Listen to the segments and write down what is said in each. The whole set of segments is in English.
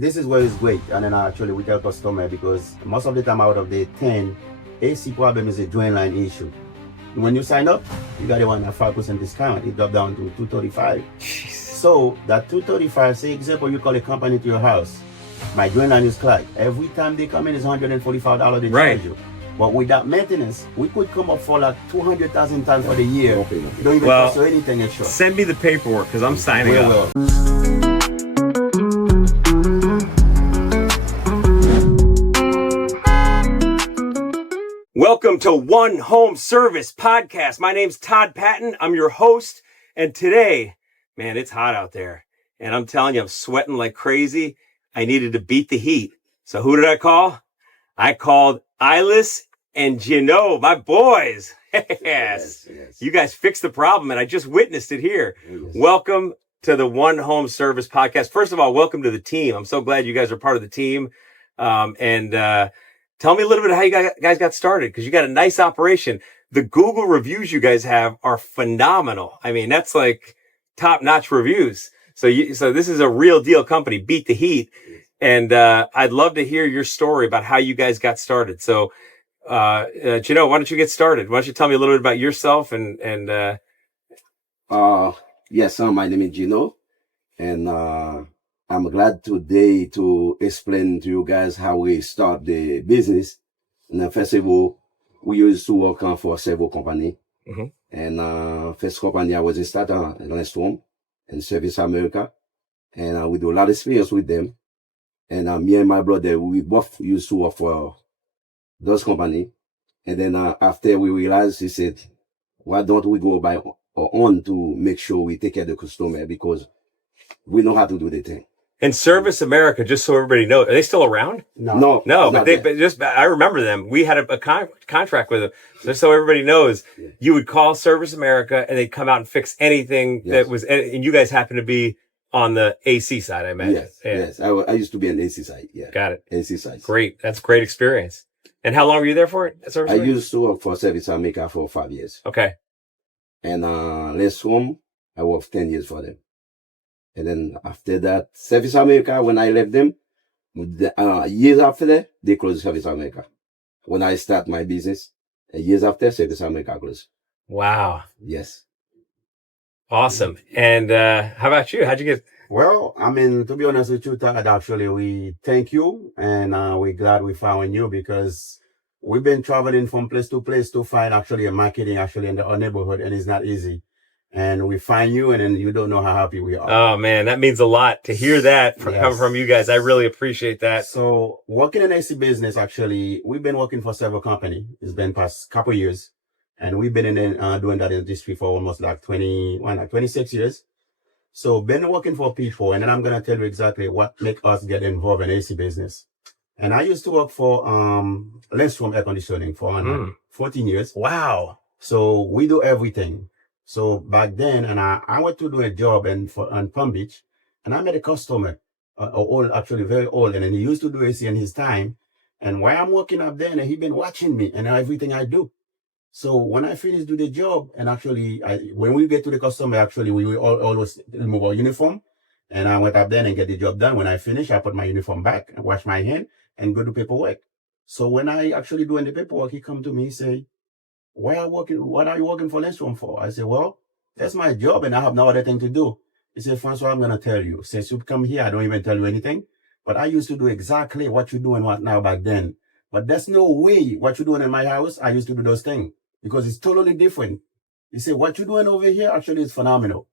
This is where it's great. And then actually we tell customer because most of the time out of the 10, AC problem is a drain line issue. When you sign up, you got a 5% discount. It dropped down to $235. Jeez. So that $235, say example, you call a company to your house. My drain line is clogged. Every time they come in, it's $145 they charge you. But with that maintenance, we could come up for like 200,000 times for the year. You don't even cost you anything extra. Send me the paperwork because I'm signing up. Welcome to One Home Service Podcast. My name's Todd Patton. I'm your host. And today, man, it's hot out there. And I'm telling you, I'm sweating like crazy. I needed to beat the heat. So who did I call? I called Iles and Jeanot, my boys. Yes. You guys fixed the problem, and I just witnessed it here. Yes. Welcome to the One Home Service Podcast. First of all, welcome to the team. I'm so glad you guys are part of the team. Tell me a little bit how you guys got started, because you got a nice operation. The Google reviews you guys have are phenomenal. I mean, that's like top-notch reviews. So this is a real deal company. Beat the heat. And I'd love to hear your story about how you guys got started. So, Jeanot, why don't you get started? Why don't you tell me a little bit about yourself Yes, my name is Jeanot, and I'm glad today to explain to you guys how we start the business. And first of all, we used to work for several companies. Mm-hmm. And first company I was a starter in Restaurant in Service America, and we do a lot of experience with them. And me and my brother, we both used to work for those companies. And then after we realized, he said, why don't we go by our own to make sure we take care of the customer, because we know how to do the thing. And Service America, just so everybody knows, are they still around? No, but I remember them. We had a contract with them. Just so everybody knows, you would call Service America and they'd come out and fix anything that was, and you guys happen to be on the AC side, I imagine. Yes. I used to be on the AC side. Yeah. Got it. AC side. Great. That's a great experience. And how long were you there for? I used to work for Service America for 5 years. Okay. And last home, I worked 10 years for them. And then after that, Service America, when I left them, years after that, they closed Service America. When I start my business, years after, Service America closed. Wow. Yes. Awesome. And how about you? How'd you get? Well, I mean, to be honest with you, Todd, actually, we thank you, and we're glad we found you, because we've been traveling from place to find actually a marketing actually in our neighborhood, and it's not easy. And we find you, and then you don't know how happy we are. Oh man, that means a lot to hear that come from you guys. I really appreciate that. So working in AC business, actually, we've been working for several companies. It's been past couple years, and we've been doing that industry for almost like 26 years. So been working for people, and then I'm gonna tell you exactly what make us get involved in AC business. And I used to work for Lensroom Air Conditioning for 14 years. Wow. So we do everything. So back then, and I went to do a job on Palm Beach, and I met a customer, actually very old, and then he used to do AC in his time. And while I'm working up there, and he been watching me and everything I do. So when I finished do the job, and actually, when we get to the customer, actually, we always remove our uniform. And I went up there and get the job done. When I finish, I put my uniform back and wash my hand and go do paperwork. So when I actually doing the paperwork, he come to me, he say, what are you working for Lensroom for? I say, well, that's my job and I have no other thing to do. He said, Francois, I'm going to tell you. Since you come here, I don't even tell you anything. But I used to do exactly what you're doing right now back then. But there's no way what you're doing in my house, I used to do those things. Because it's totally different. He said, what you're doing over here actually is phenomenal.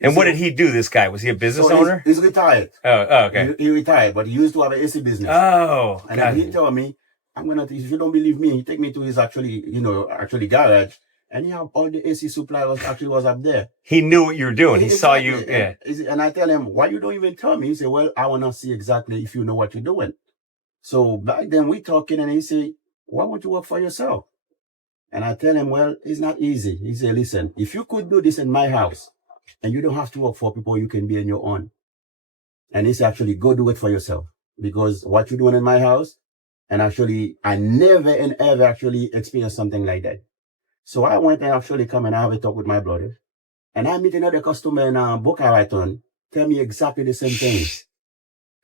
And what did he do, this guy? Was he a business owner? He's retired. Oh, okay. He retired, but he used to have an AC business. Oh, and then he told me, if you don't believe me, he take me to his actually garage, and he have all the AC supply was up there. He knew what you were doing. He saw you. Yeah. And I tell him, why you don't even tell me? He said, well, I want to see exactly if you know what you're doing. So back then we talking, and he said, why won't you work for yourself? And I tell him, well, it's not easy. He said, listen, if you could do this in my house and you don't have to work for people, you can be on your own. And he said, actually, go do it for yourself, because what you're doing in my house, and actually, I never and ever actually experienced something like that. So I went and actually come and I have a talk with my brother. And I meet another customer in Boca Raton, tell me exactly the same thing.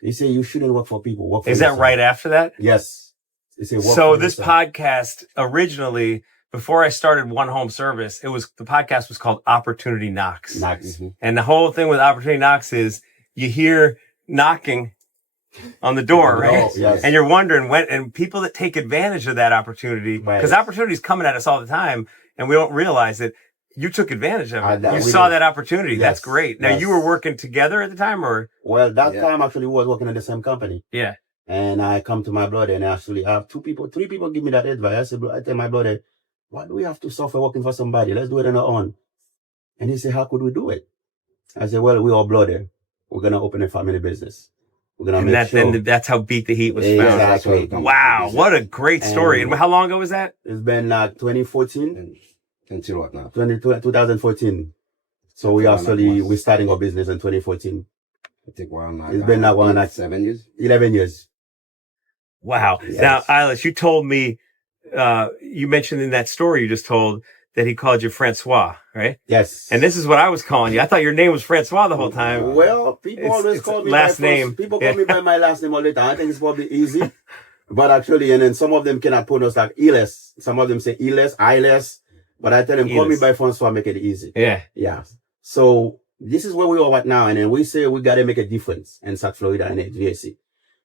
He said, you shouldn't work for people. Work for Is that yourself. right after that? Yes. He said, work So for this yourself. podcast originally, before I started One Home Service, the podcast was called Opportunity Knocks. Nice. And the whole thing with Opportunity Knocks is you hear knocking on the door, right? Yes. And you're wondering and people that take advantage of that opportunity, because opportunity is coming at us all the time and we don't realize it. You took advantage of it. You saw that opportunity. Yes. That's great. Now you were working together at the time, or? Well, that time actually we was working at the same company. Yeah. And I come to my brother and I actually have three people give me that advice. I tell my brother, why do we have to suffer working for somebody? Let's do it on our own. And he said, how could we do it? I said, well, we all brother. We're going to open a family business. We're going to make sure. And that's how Beat the Heat was found. Exactly. Wow. What a great story. And how long ago was that? It's been like 2014. Until what now? 2014. So we're starting our business in 2014. I think it's been like 7 years. 11 years. Wow. Yes. Now, Iles, you told me, you mentioned in that story you just told that he called you Francois, right? Yes. And this is what I was calling you. I thought your name was Francois the whole time. Well, people always call me last name. People call me by my last name all the time. I think it's probably easy. But actually, and then some of them cannot pronounce like Iles. Some of them say Iles. But I tell them, call me by Francois, make it easy. Yeah. Yeah. So this is where we are right now. And then we say we got to make a difference in South Florida and HVAC.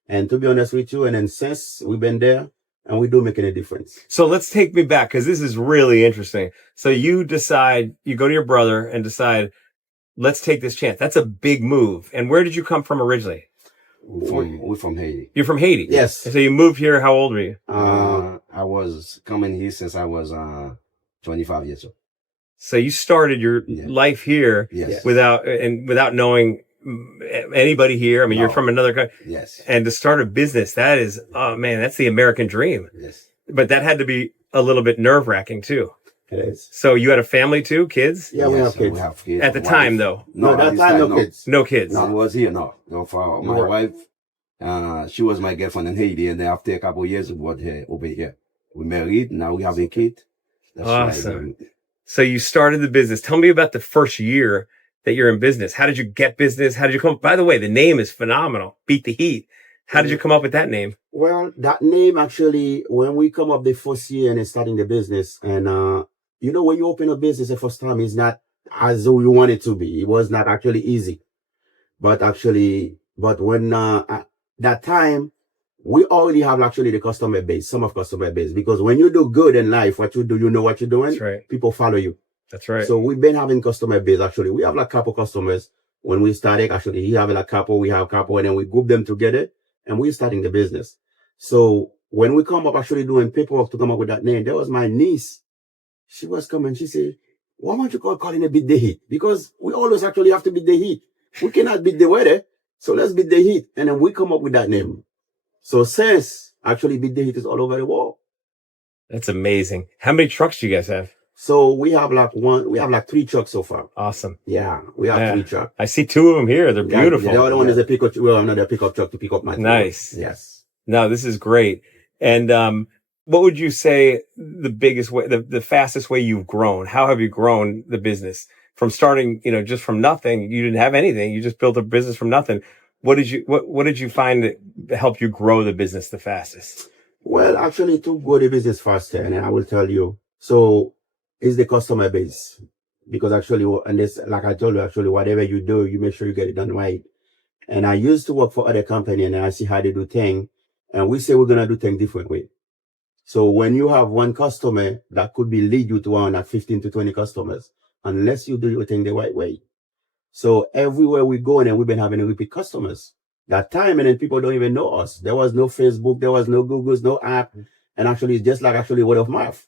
And to be honest with you, and then since we've been there, and we do making a difference. So let's take me back, because this is really interesting. So you go to your brother and decide, let's take this chance. That's a big move. And where did you come from originally? We're from Haiti. You're from Haiti? Yes. So you moved here. How old were you? I was coming here since I was 25 years old. So you started your life here without knowing anybody here. I mean, you're from another country. Yes. And to start a business, that is, oh man, that's the American dream. Yes. But that had to be a little bit nerve wracking too. It is. So you had a family too, kids? Yeah, we have kids. At the time though? No, that time, no kids. No kids. No, I was here, no. For my wife, she was my girlfriend in Haiti, and then after a couple of years, we brought her over here. We married, now we have a kid. That's awesome. So you started the business. Tell me about the first year that you're in business. How did you get business? How did you come? By the way, the name is phenomenal. Beat the Heat. How did you come up with that name? Well, that name actually, when we come up the first year and starting the business, and when you open a business the first time, it's not as though you want it to be. It was not actually easy. But when that time, we already have actually the customer base, some of customer base, because when you do good in life, what you do, you know what you're doing. That's right. People follow you. That's right. So we've been having customer base. Actually, we have like couple customers when we started. Actually, he have like couple, we have couple, and then we group them together and we're starting the business. So when we come up actually doing paperwork to come up with that name, there was my niece. She was coming. She said, why don't you calling it Beat the Heat? Because we always actually have to beat the heat. We cannot beat the weather. So let's beat the heat. And then we come up with that name. So since actually Beat the Heat is all over the world. That's amazing. How many trucks do you guys have? So we have like 3 trucks so far. Awesome. Yeah, we have 3 trucks. I see 2 of them here. They're beautiful. The other one is a pickup. Well, another pickup truck to pick up my nice. Yes. No, this is great. And what would you say the biggest way, the fastest way you've grown? How have you grown the business from starting? Just from nothing. You didn't have anything. You just built a business from nothing. What did you find that helped you grow the business the fastest? Well, actually, to grow the business faster, and I will tell you. So, is the customer base, because actually, and this, like I told you, actually, whatever you do, you make sure you get it done right. And I used to work for other company, and I see how they do things, and we say we're gonna do things different way. So when you have one customer, that could be lead you to around like 15 to 20 customers, unless you do your thing the right way. So everywhere we go, and then we've been having repeat customers. That time, and then people don't even know us. There was no Facebook, there was no Google's, no app, and actually it's just like actually word of mouth.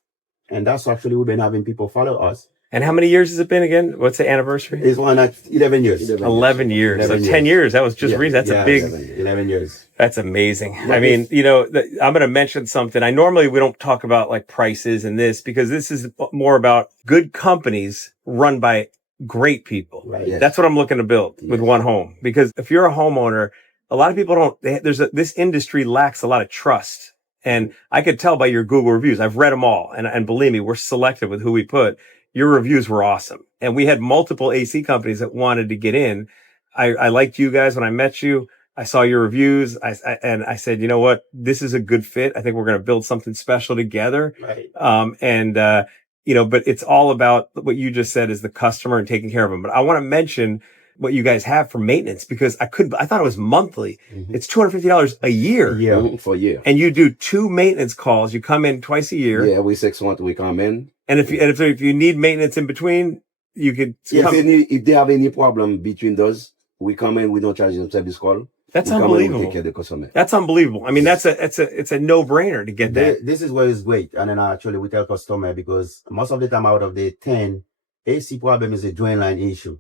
And that's actually we've been having people follow us. And how many years has it been again? What's the anniversary? It's one at 11 years. 11 years. 11 so 10 years. That was just recent. That's a big 11 years. That's amazing. I mean, I'm going to mention something. We don't talk about like prices and this, because this is more about good companies run by great people. Right. Yes. That's what I'm looking to build with One Home. Because if you're a homeowner, a lot of people this industry lacks a lot of trust. And I could tell by your Google reviews. I've read them all. And believe me, we're selective with who we put. Your reviews were awesome. And we had multiple AC companies that wanted to get in. I liked you guys when I met you. I saw your reviews. And I said, you know what? This is a good fit. I think we're going to build something special together. Right. But it's all about what you just said is the customer and taking care of them. But I want to mention what you guys have for maintenance because I thought it was monthly. Mm-hmm. It's $250 a year. Yeah. For a year. And you do 2 maintenance calls. You come in twice a year. Yeah, every 6 months we come in. And if you need maintenance in between, you could if they have any problem between those, we come in, we don't charge them service call. That's we unbelievable. Come in, we take care of the customer. That's unbelievable. I mean, it's a no-brainer to get that. This is where it's great. And then actually we tell customer because most of the time out of the 10, AC problem is a drain line issue.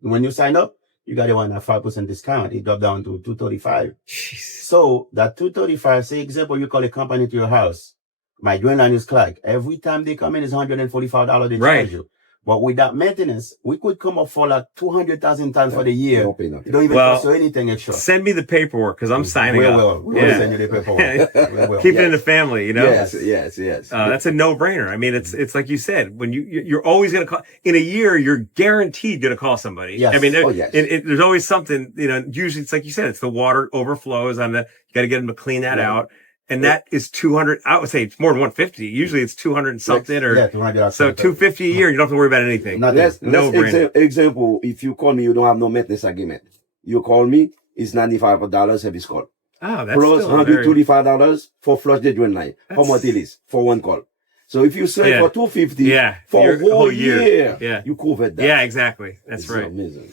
When you sign up, you got a 5% discount. It dropped down to $235. Jeez. So that $235, say example, you call a company to your house. My drain line is clogged. Every time they come in, it's $145 they charge you. But with that maintenance, we could come up for like 200,000 times for the year. Don't pay nothing. It don't even cost you anything extra. Send me the paperwork because I'm signing up. We will send you the paperwork. Keep it in the family, you know? Yes. That's a no-brainer. I mean, it's like you said, when you're always going to call, in a year, you're guaranteed going to call somebody. Yes. I mean, yes. There's always something, usually it's like you said, it's the water overflows you got to get them to clean that out. And that is 200. I would say it's more than 150. Usually it's 200 and something, or 200. So 250 a year. You don't have to worry about anything. Let's brainer. example. If you call me, you don't have no maintenance agreement. You call me, it's $95 service call. Oh, that's plus still $125 for flush the drain line. How much it is for one call? So if you sell for $250 for a whole year, you covered that. Yeah, exactly. That's right. Amazing.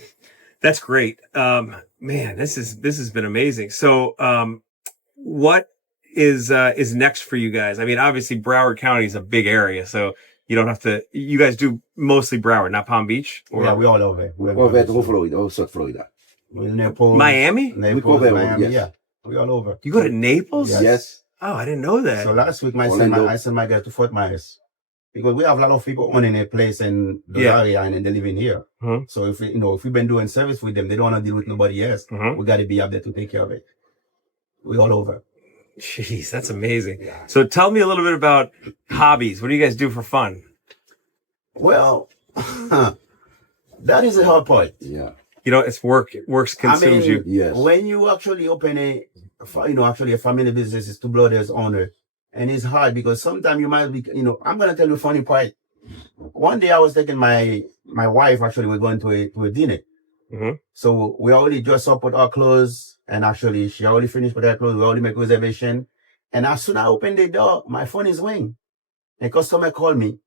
That's great. Man, this has been amazing. So, what is next for you guys? I mean, obviously Broward County is a big area, so you don't have to, you guys do mostly Broward, not Palm Beach? Or? Yeah, we're all over. We're over Florida, South Florida. Miami? We cover Miami, yes. Yeah. We're all over. You go to Naples? Yes. Oh, I didn't know that. So last week, I sent my guy to Fort Myers because we have a lot of people owning a place in the area and they living here. Mm-hmm. So if we've been doing service with them, they don't want to deal with nobody else. Mm-hmm. We got to be up there to take care of it. We're all over. Jeez, that's amazing. Yeah. So tell me a little bit about hobbies. What do you guys do for fun? Well, that is the hard part. Yeah. It's work consumes you. Yes. When you actually open a family business is two brothers owner, and it's hard because sometimes you might be, I'm going to tell you a funny part. One day I was taking my wife, actually, we're going to a dinner. Mm-hmm. So we already dressed up with our clothes, and actually she already finished with her clothes. We already make reservation. And as soon as I open the door, my phone is ringing. A customer called me.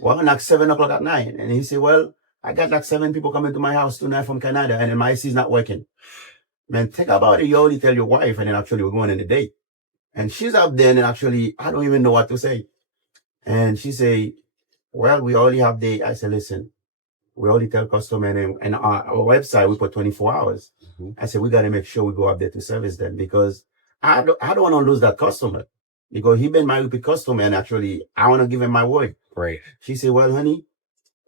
Well, like 7 o'clock at night. And he said, well, I got like 7 people coming to my house tonight from Canada, and then my AC is not working. Man, think about it. You already tell your wife, and then actually we're going on a date. And she's up there, and actually, I don't even know what to say. And she say, well, we already have the, I said, listen, we already tell customer, and our website, we put 24 hours. Mm-hmm. I said, we got to make sure we go up there to service them because I don't want to lose that customer because he been my repeat customer, and actually, I want to give him my word. Right. She said, well, honey,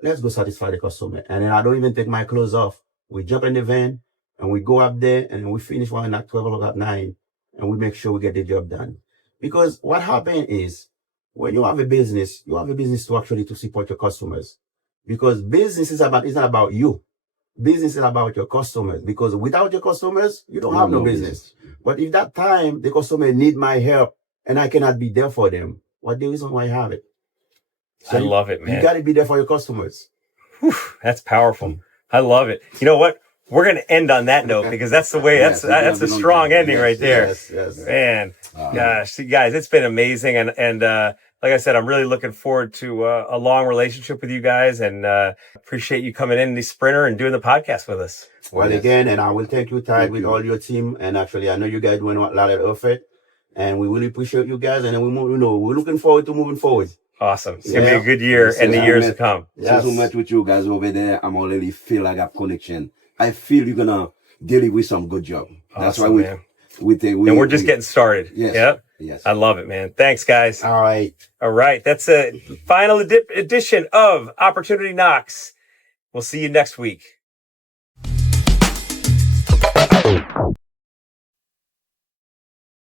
let's go satisfy the customer. And then I don't even take my clothes off. We jump in the van and we go up there and we finish one at 12 o'clock at night and we make sure we get the job done. Because what happened is when you have a business to actually to support your customers. Because business is not about you. Business is about your customers. Because without your customers, you don't have no business. But if that time the customer need my help and I cannot be there for them, what's the reason why I have it? So I love it, man. You got to be there for your customers. Whew, that's powerful. I love it. You know what? We're going to end on that note because that's the way, that's a strong ending right there. Yes. Man, gosh, see, guys, it's been amazing. And like I said, I'm really looking forward to a long relationship with you guys and appreciate you coming in the Sprinter and doing the podcast with us. Well, again, and I will thank you, Ty, with all your team. And actually, I know you guys doing a lot of effort and we really appreciate you guys. And we're looking forward to moving forward. Awesome. It's going to be a good year and the years to come. Since we met with you guys over there, I'm already feel like I have connection. I feel you're going to deliver some good job. That's awesome, why we think and we're just getting started. Yes. Yep. Yes. I love it, man. Thanks, guys. All right. That's a final edition of Opportunity Knocks. We'll see you next week.